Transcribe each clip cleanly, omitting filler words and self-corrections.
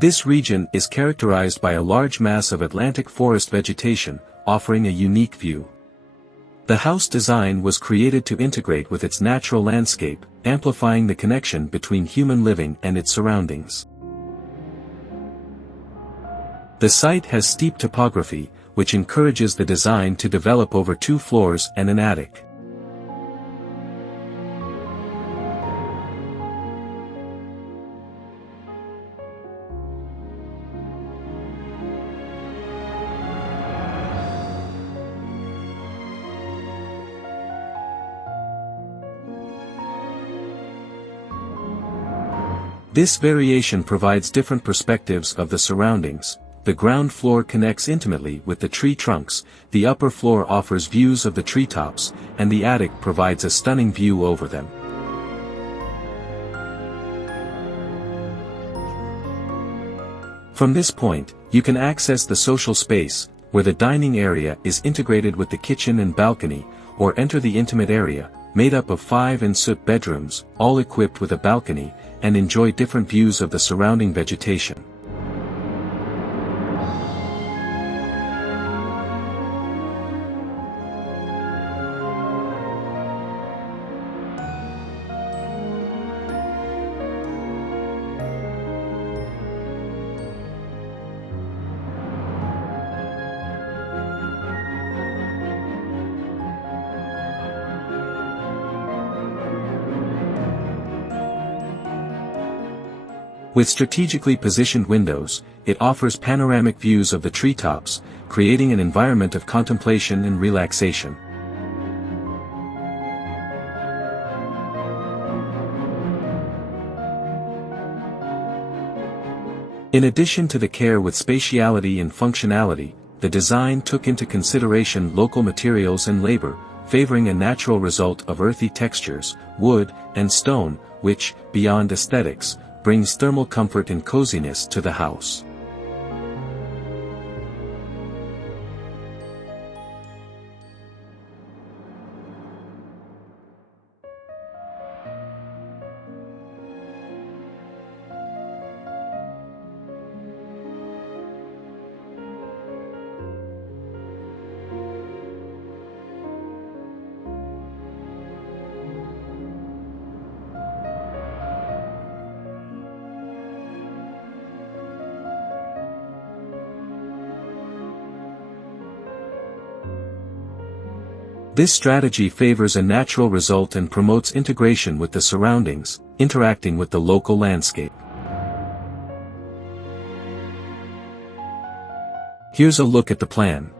This region is characterized by a large mass of Atlantic forest vegetation, offering a unique view. The house design was created to integrate with its natural landscape, amplifying the connection between human living and its surroundings. The site has steep topography, which encourages the design to develop over 2 floors and an attic. This variation provides different perspectives of the surroundings. The ground floor connects intimately with the tree trunks, the upper floor offers views of the treetops, and the attic provides a stunning view over them. From this point, you can access the social space, where the dining area is integrated with the kitchen and balcony, or enter the intimate area, made up of 5 ensuite bedrooms, all equipped with a balcony, and enjoy different views of the surrounding vegetation. With strategically positioned windows, it offers panoramic views of the treetops, creating an environment of contemplation and relaxation. In addition to the care with spatiality and functionality, the design took into consideration local materials and labor, favoring a natural result of earthy textures, wood, and stone, which, beyond aesthetics, brings thermal comfort and coziness to the house. This strategy favors a natural result and promotes integration with the surroundings, interacting with the local landscape. Here's a look at the plan.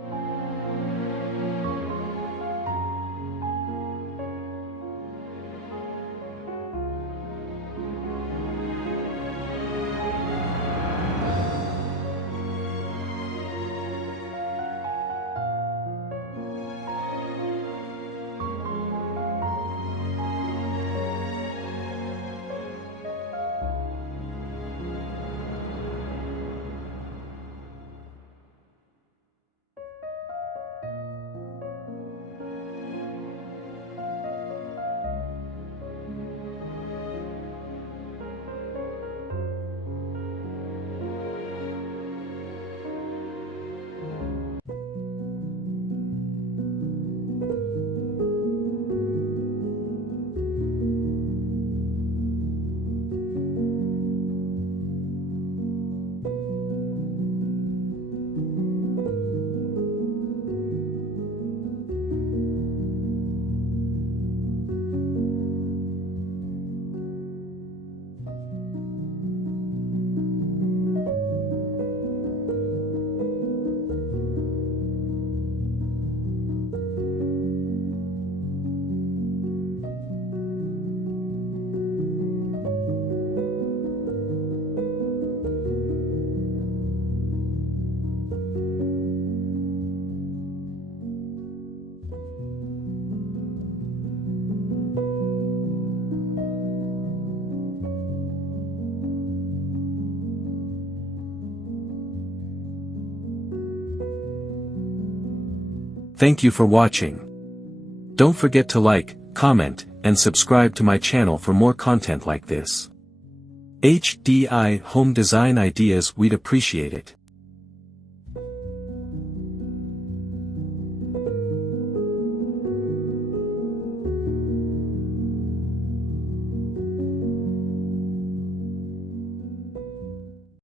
Thank you for watching. Don't forget to like, comment, and subscribe to my channel for more content like this. HDI home design ideas, we'd appreciate it.